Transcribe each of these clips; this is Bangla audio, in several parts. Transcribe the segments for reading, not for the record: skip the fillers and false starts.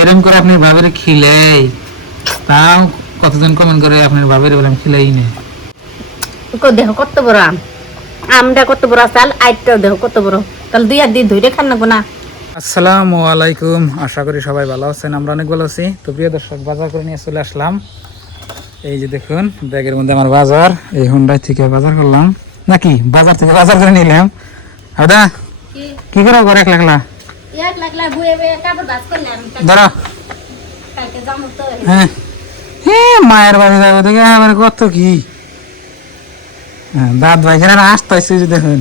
এরকম করে আপনি ভাবের খিলাই, তাও কতজন কমেন্ট করে আপনার ভাবের বলে আমি খিলাই না। দেখো কত বড় আম, আমটা কত বড় চাল, আইটাও দেখো কত বড়, তাহলে 2 হাত দিয়ে ধরে খান নাকবো না। আসসালামু আলাইকুম, আশা করি সবাই ভালো আছেন, আমরা অনেক ভালো আছি। তো প্রিয় দর্শক, বাজার করে নিয়ে চলে আসলাম। এই যে দেখুন ব্যাগের মধ্যে আমার বাজার, এই হুন্ডাই থেকে বাজার করলাম, নাকি বাজার থেকে বাজার করে নিলাম। আদা কি করো ঘরে একলা একলা? ধরো। হ্যাঁ হ্যাঁ, মায়ের বাড়ি যাবো দেখে আবার কত কি দাঁত ভাইজান আসতে আসছে দেখুন।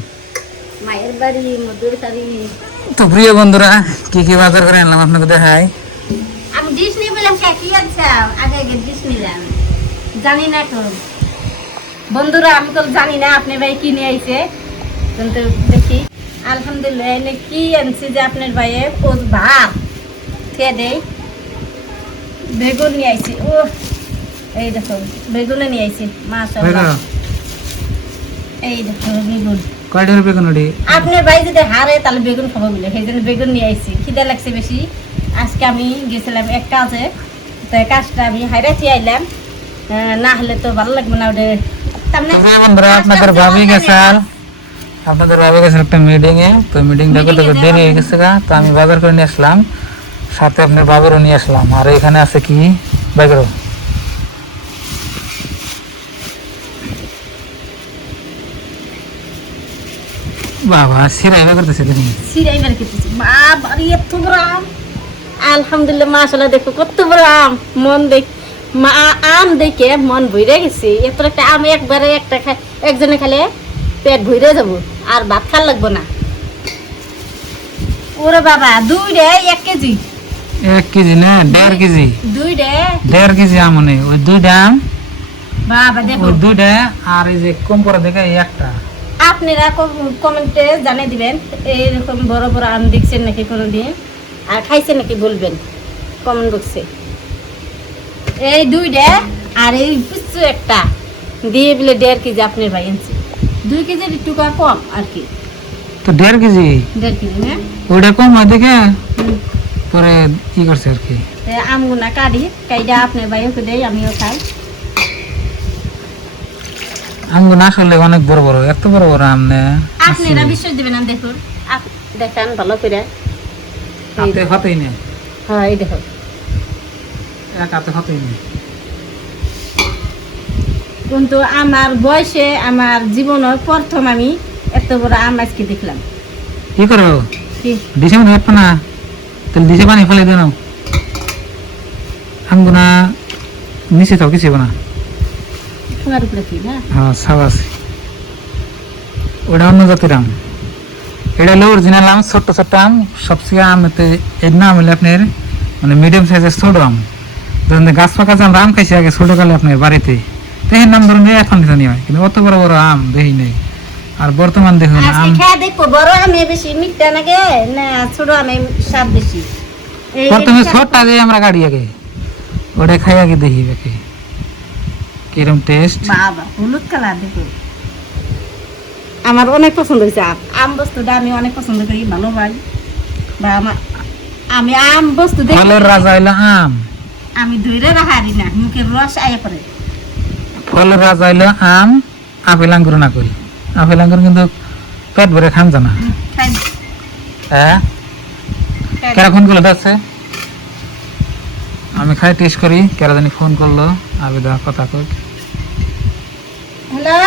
মায়ের বাড়ি মধুর বাড়ি। তো প্রিয় বন্ধুরা, কি কি বাজার করে আনলাম আপনাকে দেখাই। আমি ডিশ নিয়ে বললাম কি আনছে, আগে আগে ডিশ নিলাম, জানি না তো বন্ধুরা, আমি তো জানি না আপনার ভাই কি নিয়ে আইছে, কিন্তু দেখি আলহামদুলিল্লাহ এনে কি আনছি যে আপনার ভাইয়ে ও ভাত খেয়ে দেয়। বেগুন নিয়ে আইছি, ও এই দেখো বেগুনে নিয়ে আইছি, মাশাআল্লাহ। এই দেখো বেগুন কয়টা বেগুন ওটি? আপনার ভাই যদি হারে তাহলে বেগুন খাবো বলে সেই জন্য বেগুন নিয়ে আইছি। খিদে লাগছে বেশি, আজকে আমি গেছিলাম এক কাজে, তো কাজটা আমি হাইরাছি আইলাম, না হলে তো ভালো লাগবে না। ওটা আপনাদের ভাবি গেছেন, একটা মিটিং এ, তো মিটিংটা করতে দেরি হয়ে গেছে, তো আমি বাজার করে নিয়ে আসলাম, সাথে আপনার বাবারও নিয়ে আসলাম। আর এখানে আছে কি বাইকেরও বাবা সিরাইবা করতেছে দেখুন, সিরাইবার খেতেছি বাবা, এত বড় আম, আলহামদুলিল্লাহ মাশাআল্লাহ। দেখো কত বড় আম, মন দেখ আম দেখে মন ভরে গেছে। এত একটা আম একবারে একটা একজনে খেলে পেট ভরে যাবো, আর ভাত খাওয়া লাগবো না। ওরে বাবা, 1 কেজি 1 কেজি না 1.5 কেজি, 1.5 কেজি আম মানে ওই 2টা আম বাবা। দেখো ওই 2টা, আর এই যে কম করে দেখে একটা। আপনারা কমেন্টে জানিয়ে দিবেন এইরকম বড় বড় আম দেখছেন নাকি কোনোদিন, আর খাইছেন নাকি বলবেন কমেন্ট বক্সে। এই 2টা আর এই পিছু একটা দিয়ে বলে 1.5 কেজি আপনার ভাই আনছে। 2 কেজির একটু কম আর কি, তো 1.5 কেজি 1.5 কেজি না, ওইটা কম হয় দেখে পরে কি করছে আর কি। আমগুনা কাইডা আপনার ভাইও দেয়, আমিও খাই। আমগুলো আসলে অনেক বড় বড়, এত বড় বড় আম না। আপনারা বিশ্বাস দিবেন না, দেখুন দেখান ভালো করে। হাতে হতেই না, হ্যাঁ এই দেখো এক হাতে হতেই না। কিন্তু আমার বয়সে আমার জীবনের প্রথম আমি এত বড় আম আজকে দেখলাম। কি করো কি ডিসে মনে হতো না, তাহলে ডিসে পানি ফেলে দেন, আমগুনা নিচে তো কিছু না। তোমার উপরে কি না, হ্যাঁ সব আছে, ওটা অন্য জাতের আম, এটা হলো অরিজিনাল আম, ছোট্ট ছোট্ট আম। সবচেয়ে আমেতে এর নাম হলে আপনার মানে মিডিয়াম সাইজের ছোট আম। ধরুন গাছ পাকা যে আমরা আম খাইছি আগে ছোটকালে আপনার বাড়িতে, তো এর নাম ধরুন এখন জানি হয়, কিন্তু অত বড় বড় আম দেখি নাই। আর বর্তমান দেখুন আজকে আম, খেয়ে দেখো বড় আমে বেশি মিঠা লাগে না ছোট আমে স্বাদ বেশি। প্রথমে ছোটটা দিয়ে আমরা গাড়ি আগে ওটা খাই আগে দেখি দেখি কিরম টেস্ট। বাবা হলুদ কালার দেখো, আমার অনেক পছন্দ হয়েছে আম। আম বস্তুটা আমি অনেক পছন্দ করি, ভালো পাই। বা আমি আম বস্তু দেখি ফলের রাজা হইলো আম, আমি ধরে রাখা হারি না, মুখের রস আয়া পড়ে। ফলের রাজা হইলো আম। আপেল আঙ্গুর না করি, আপেল আঙ্গুর কিন্তু পেট ভরে খান জানা। খাই হ্যাঁ কেরা ফোন করলো যাচ্ছে, আমি খাই টেস্ট করি। কেরা জানি ফোন করলো, আবেদা কথা কই। হ্যালো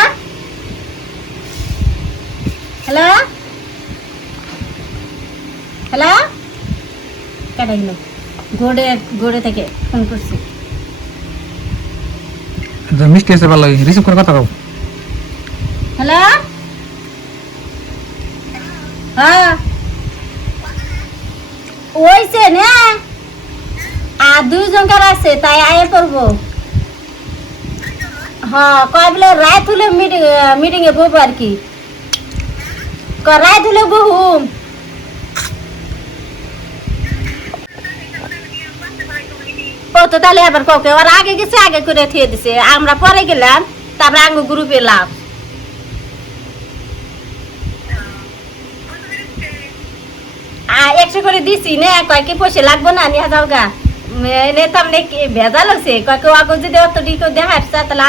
হ্যালো হ্যালো, কেটে গেল, গোড়ে থেকে ফোন করছি। মিষ্টি আছে ভালো, রিসিভ করে কথা কও। হ্যালো, হ্যাঁ ওইছে না, আর 2 জনকার আছে তাই আয়ে করবো। হ্যাঁ কয় বলে রাত হলে মিটিং এ বসবো আর কি, রাত হলে বহুম। ও তো তাহলে আবার কাউকে ওর আগে গেছে, আগে করে থিয়ে দিছে, আমরা পরে গেলাম, তারপরে আঙ্গ গ্রুপে লাভ। 100 করে দিছি না কয় কি পয়সা লাগবো না নিয়ে যাও গা এনে তো আমনে ভেজাল আছে কয় কেউ আগে যদি অত দিকে দেখার তাহলে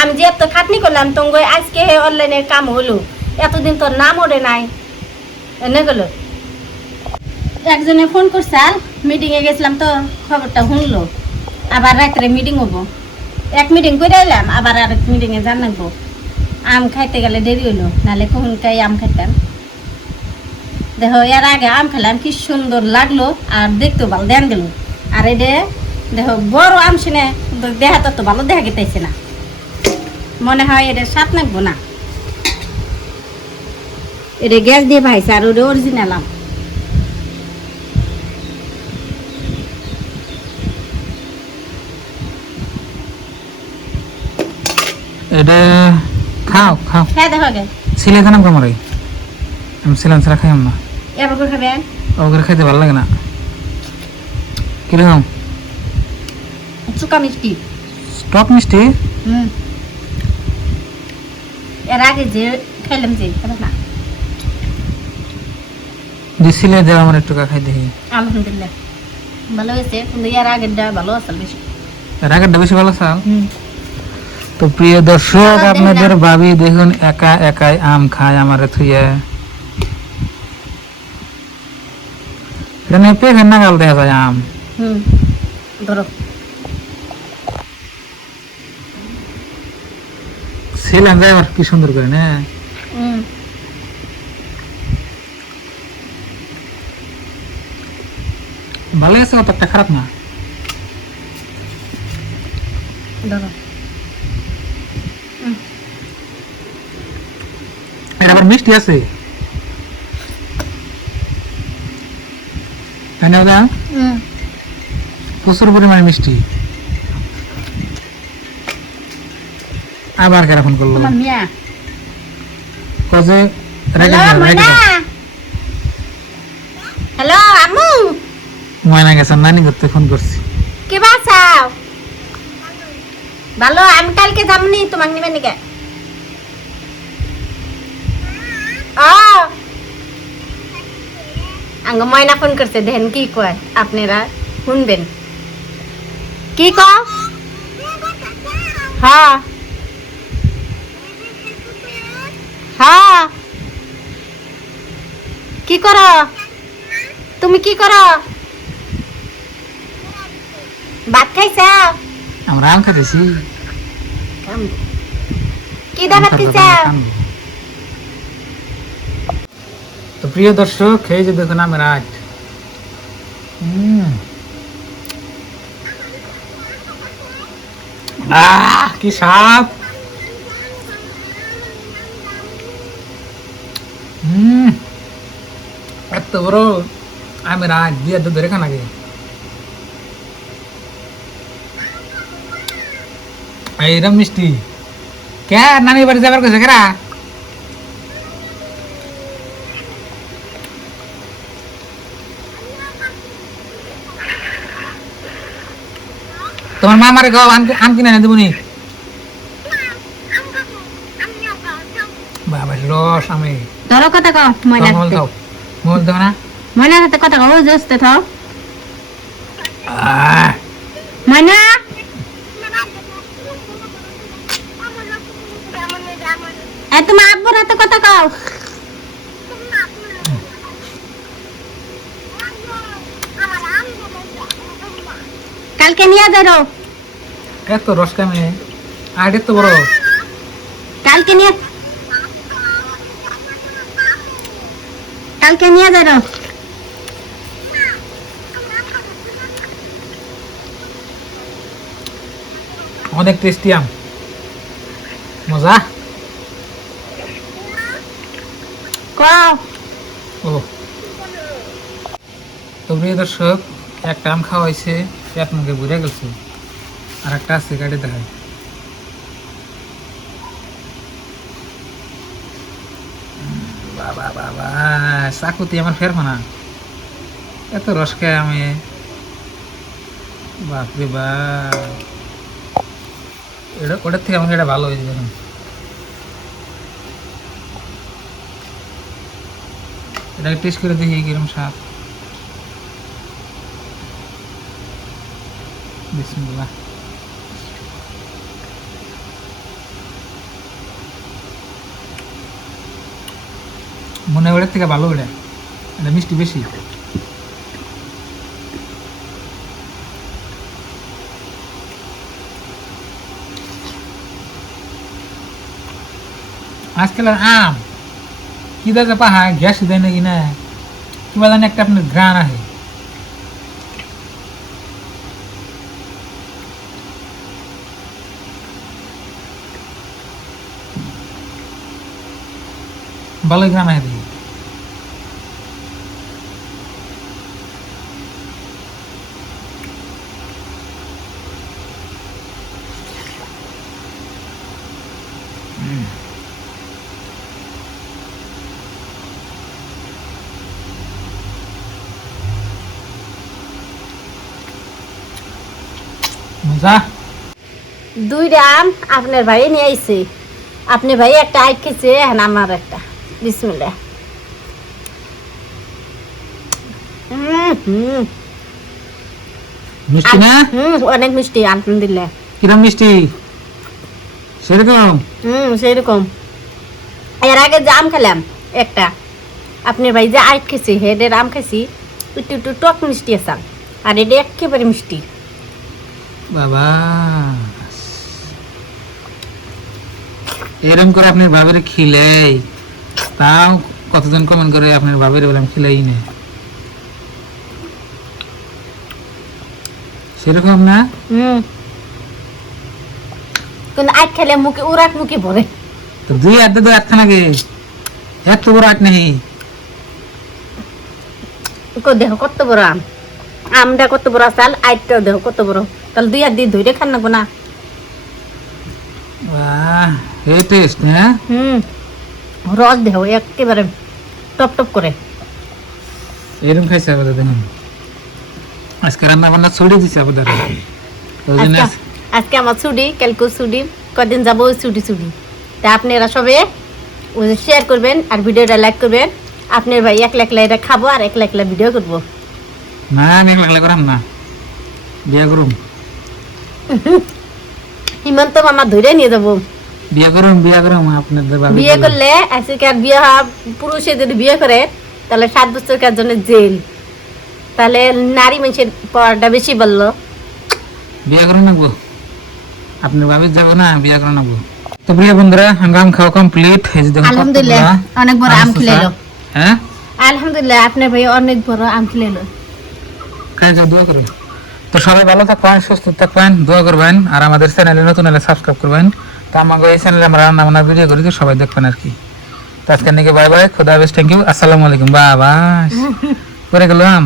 আমি যে এত খাটনি করলাম তঙ্গ আজকে অনলাইনের কাম হলো এতদিন তোর নাম ওরে নাই এনে গেল একজনে ফোন করছে আর মিটিংয়ে গেছিলাম তো খবরটা শুনলো আবার রাত্রে মিটিং হবো এক মিটিং করে এলাম আবার আরেক মিটিংয়ে জানাবো আম খাইতে গেলে দেরি হইলো নাহলে কখন খাই আম খাইতাম দেখো এর আগে আম খেলাম কি সুন্দর লাগলো আর দেখতেও ভালো দেন গেল আর এটা দেখো বড় আম শুনে দেখা তো ভালো দেখা গেতেছে না মনে হয় এটা স্বাদ লাগবো না এটা গ্যাস দিয়ে ভাইছে আর ওটা অরিজিনাল আম এটা খাও খাও হ্যাঁ দেখো গে ছিলে জানাম কামড়াই আমি ছিলাম ছাড়া খাইম না এবার করে খাবেন ওগুলো খাইতে ভালো লাগে না কিরকম চুকা মিষ্টি স্টক মিষ্টি এর আগে যে খাইলাম যে না দিছিলে যে আমার একটু খাই দেখি আলহামদুলিল্লাহ ভালো হয়েছে কিন্তু এর আগেরটা ভালো আছে বেশি এর আগেরটা বেশি ভালো চাল তো প্রিয় দর্শক আপনাদের ভাবি দেখুন একা একাই আম খায় আমার থুয়ে এখানে পেখের নাগাল দেখা যায় আম ধরো ছিলাম যাই আবার কি সুন্দর করে না ভালো আছে অতটা খারাপ না ধরো এটা আবার মিষ্টি আছে তাই না দাদা? প্রচুর পরিমাণে মিষ্টি আবার কেন ফোন করলো তোমার মিয়া কজে হ্যালো আম্মু ময়না গেছে নানি করতে ফোন করছি কি বাসাও ভালো আমি কালকে যামনি তোমাকে নিবে নিকে আঙ্গ ময়না ফোন করছে দেখেন কি কয় আপনারা শুনবেন কি কও হ্যাঁ হ্যাঁ কি করো তুমি কি করো ভাত খাইছা আমরা আম খাইতেছি কি দাবার দিছা তো প্রিয় দর্শক এই যে দেখুন আমার আজ কি স্বাদ এত বড় আমের আজ দিয়ে ধরে খান আগে এইরকম মিষ্টি কে নানি বাড়ি যাবার কাছে কেরা তোমার মা মারে গাও আম কিনে এনে দেবনি বাবা লস আমি ধরো কথা কও ময়না মল দাও মল দাও না ময়না সাথে কথা কও জোস্তে থাও ময়না এই তুমি আব্বুর হাতে কথা কও কালকে নিয়ে যাইরো এত রস কামে আড়ে তো বড় কালকে নিয়ে যাইরো অনেক টেস্টি আম মজা কও ও তো প্রিয় দর্শক একটা আম খাওয়া হয়েছে পেট মুখে ঘুরে গেছে আর একটা আছে গাড়ি দেখায় বাবা বাবা চাকুতি আমার ফেরবো না এত রস খায় আমি বাপরে বাপ এটা ওটার থেকে আমাকে এটা ভালো হয়েছে দেখুন এটাকে টেস্ট করে দেখি কিরকম স্বাদ বিসমিল্লাহ। মনে হয় ওটার থেকে ভালো ওটা, এটা মিষ্টি বেশি। আজকাল আর আম কি দাদা পাহা গ্যাস দেয় নাকি না কি জানি একটা আপনার গ্রান আছে। ভালোই গ্রান আছে দেখি। মজা। দুইটা আম আপনার ভাই নিয়ে আইছে, আপনি ভাই একটা আইট খেয়েছে, এখন আমার একটা। বিসমিল্লাহ। মিষ্টি না? অনেক মিষ্টি আলহামদুলিল্লাহ। কিরম মিষ্টি? সেরকম সেরকম। এর আগে যে আম খেলাম একটা, আপনার ভাই যে আইট খেয়েছে হেডের আম খাইছি, একটু একটু টক মিষ্টি আছে, আর এটা একেবারে মিষ্টি। বাবা এরম করে আপনার ভাবের খিলাই, তাও কতজন কমেন্ট করে আপনার ভাবের বললাম খিলাই না, সেরকম না? কিন্তু আইট খেলে মুখে উড়াক মুখে ভরে। তো দুই হাত দিয়ে একটা নাকি এত বড় আট নেই। দেখো কত বড় আম, আমটা কত বড় চাল, আইটটাও দেখো কত বড়, তাহলে দুই হাত দিয়ে ধরে খান নাকবো না? বাহ এই টেস্ট না? রস দেখো একেবারে টপ টপ করে। এরকম খাইছে আবার দেখুন, আজকে রান্না বান্না ছড়িয়ে দিছে আবার। আজকে আমার ছুটি, কালকে ছুটি, কদিন যাবো ছুটি ছুটি। তা আপনারা সবে শেয়ার করবেন আর ভিডিওটা লাইক করবেন। আপনার ভাই একলা একলা এটা খাবো আর একলা একলা ভিডিও করবো। না আমি একলা করাম না, বিয়া করুম। হিমন্ত মামা ধরে নিয়ে যাবো। বিয়া করুম আপনাদের বিয়ে করলে আজকাল বিয়ে পুরুষে যদি বিয়ে করে তাহলে 7 বছরের জন্য জেল, তাহলে নারী মানুষের পড়াটা বেশি বললো। বিয়া করে নেবো, আপনার ভাবি যাবো না, বিয়া করে নেবো। তো প্রিয় বন্ধুরা আম খাওয়া কমপ্লিট। আলহামদুলিল্লাহ অনেক বড় আম খেলাইলো। হ্যাঁ আলহামদুলিল্লাহ আপনার ভাই অনেক বড় আম খেলাইলো। খাই যাও, দোয়া করুন। তো সবাই ভালো থাকবেন, সুস্থ থাকবেন, দোয়া করবেন, আর আমাদের চ্যানেলে নতুন হলে সাবস্ক্রাইব করবেন। তো আমাকে এই চ্যানেলে আমরা রান্না বান্নার ভিডিও করি, তো সবাই দেখবেন আর কি। তো আজকের নাকি বাই বাই, খোদা হাফেজ, থ্যাংক ইউ, আসসালামু আলাইকুম, বাবা করে গেলাম।